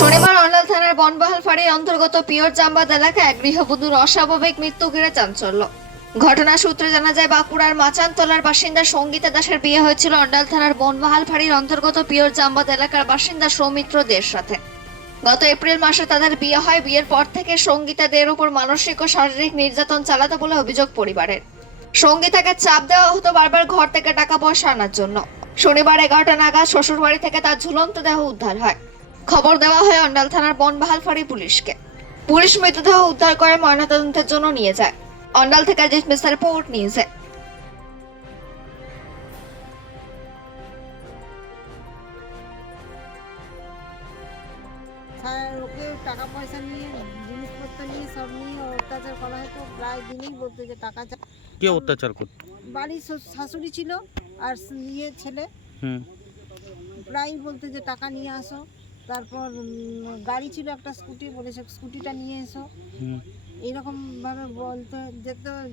শনিবার অন্ডাল থানার বনবহাল ফাঁড়ির অন্তর্গত পিওর চাম্বাদ এলাকায় গৃহবধূর অস্বাভাবিক মৃত্যু ঘিরে চাঞ্চল্য। ঘটনা সূত্রে জানা যায়, বাঁকুড়ার মাচানতলার বাসিন্দা সঙ্গীতা দাসের বিয়ে হয়েছিল অন্ডাল থানার বনবহাল ফাঁড়ির অন্তর্গত পিওর চাম্বাদ এলাকার বাসিন্দা সৌমিত্র দের সাথে। গত এপ্রিল মাসে তাদের বিয়ে হয়, বিয়ের পর থেকে সঙ্গীতা দের উপর মানসিক ও শারীরিক নির্যাতন চালাতে বলে অভিযোগ পরিবারের। সঙ্গীতাকে চাপ দেওয়া হতো বারবার ঘর থেকে টাকা পয়সা আনার জন্য। শনিবার এগারোটা নাগাদ শ্বশুরবাড়ি থেকে তার ঝুলন্ত দেহ উদ্ধার হয়। খবর দেওয়া হয় অন্ডাল থানার বনবাহাল ফাঁড়ি পুলিশকে। পুলিশ মৃতদেহ উদ্ধার করে ময়নাতদন্তের জন্য নিয়ে যায়। অন্ডাল থেকে জিসমিস রিপোর্ট নিয়েছে স্যার ওকে টাকা পয়সা নিয়ে জিনিসপত্র নিয়ে সব নিয়ে অত্যাচার করা হতো। প্রায় দিনই বলতো যে টাকা কে অত্যাচার করত? বাড়ির শাশুড়ি ছিল আর ইয়ে ছেলে। হুম। প্রায়ই বলতো যে টাকা নিয়ে আসো। তারপর গাড়ি ছিল একটা স্কুটি বলেছে স্কুটিটা নিয়ে এসো। হুম। এইরকম ভাবে বলতে যেত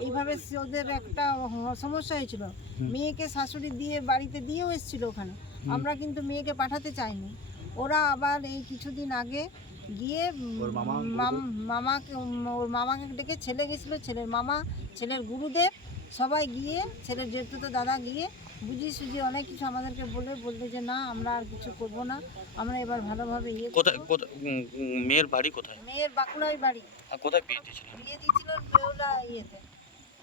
এইভাবে সে- ওদের একটা সমস্যা হয়েছিল। মেয়েকে শাশুড়ি দিয়ে বাড়িতে দিয়েও এসেছিল ওখানে। আমরা কিন্তু মেয়েকে পাঠাতে চাইনি। ওরা আবার এই কিছুদিন আগে গিয়ে মামাকে ওর মামাকে ডেকে ছেলে গেছিল। ছেলের মামা ছেলের গুরুদেব সবাই গিয়ে ছেলের জেঠুতো দাদা গিয়ে বুঝিয়ে সুঝিয়ে অনেক কিছু আমাদেরকে বলে বলতে যে না আমরা আর কিছু করব না। আমরা এবার ভালোভাবে ইয়ে কোথায় কোথায় মেয়ের বাড়ি কোথায়? মেয়ের বাঁকুড়াই বাড়ি। আর কোথায় বিয়ে দিয়েছিল বিয়ে দিয়েছিল বেওলা ইয়েতে।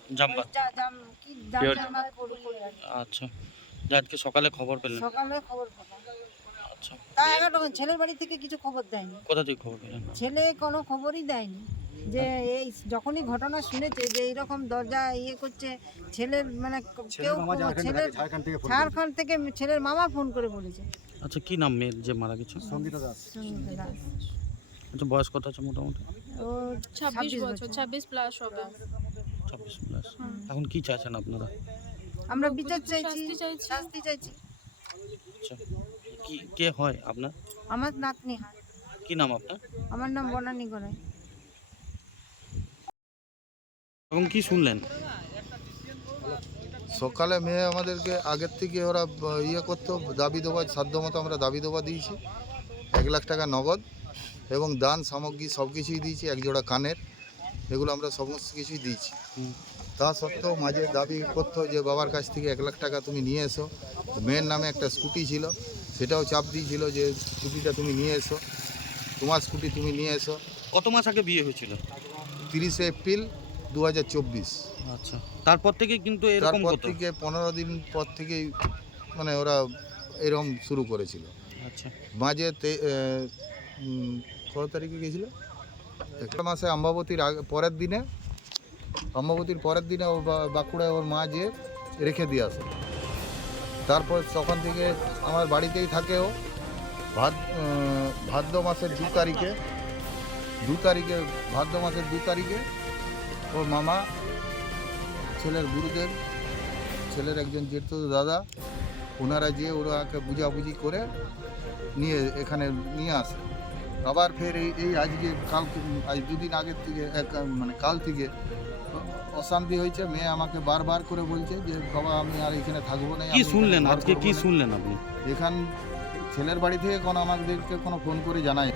জাম্বা জাম কি জাম জামা। আচ্ছা। আজকে সকালে খবর পেলেন? সকালে খবর পেলাম। আচ্ছা। তা এগারোটা ছেলের বাড়ি থেকে কিছু খবর দেয়নি। কোথা থেকে খবর পেলেন? ছেলে কোনো খবরই দেয়নি। যে এই যখনই ঘটনা শুনেছে যে এইরকম দরজা ইয়ে করছে ছেলের মানে কেউ ছেলের ঝাড়খণ্ড থেকে ছেলের মামা ফোন করে বলেছে। আচ্ছা কি নাম মেয়ের যে মারা গেছে? সঙ্গীতা দাস। আচ্ছা বয়স কত আছে মোটামুটি? ও ছাব্বিশ বছর ছাব্বিশ প্লাস হবে। ছাব্বিশ প্লাস এখন কি চাইছেন আপনারা? আমরা বিচার চাইছি। শাস্তি চাইছি। শাস্তি চাইছি। আচ্ছা। কি কে হয় আপনার? আমার নাতনি হয়। কি নাম আপনার? আমার নাম বনানী গড়াই এবং কি শুনলেন? সকালে মেয়ে আমাদেরকে আগের থেকে ওরা ইয়ে করতো দাবি দেওয়া সাধ্য মতো আমরা দাবি দেওয়া দিয়েছি। এক লাখ টাকা নগদ এবং দান সামগ্রী সব কিছুই দিয়েছি এক জোড়া কানের। এগুলো আমরা সমস্ত কিছুই দিয়েছি। তা সত্ত্বেও মাঝে দাবি করতো যে বাবার কাছ থেকে এক লাখ টাকা তুমি নিয়ে এসো। মেয়ের নামে একটা স্কুটি ছিল। সেটাও চাপ দিয়েছিল যে স্কুটিটা তুমি নিয়ে এসো। তোমার স্কুটি তুমি নিয়ে এসো। কত মাস আগে বিয়ে হয়েছিল? তিরিশে এপ্রিল দু হাজার চব্বিশ। আচ্ছা। তারপর থেকে কিন্তু এরকম তারপর হতো? থেকে পনেরো দিন পর থেকেই মানে ওরা এরকম শুরু করেছিল। আচ্ছা। মাঝে তে- এ, উম, কত তারিখে গেছিল একটা মাসে আম্বাবতীর আগে পরের দিনে আম্বাবতীর পরের দিনে ও বা- বাঁকুড়ায় ওর মা যে রেখে দিয়ে আসে। তারপর তখন থেকে আমার বাড়িতেই থাকেও ভাদ ভাদ্র মাসের দু তারিখে। দু তারিখে ভাদ্র মাসের দু তারিখে ওর মামা ছেলের গুরুদেব ছেলের একজন জেঠু দাদা ওনারা যে ওরাকে বুঝাবুঝি করে নিয়ে এখানে নিয়ে আসে। আবার ফের এই এই আজকে কাল আজ দুদিন আগের থেকে এক, মানে কাল থেকে অশান্তি হয়েছে মেয়ে আমাকে বারবার করে বলছে যে বাবা আমি আর এখানে থাকব না কি শুনলেন? আজকে কি শুনলেন আপনি? এখান ছেলের বাড়ি থেকে কোনো আমাদেরকে কোনো ফোন করে জানায়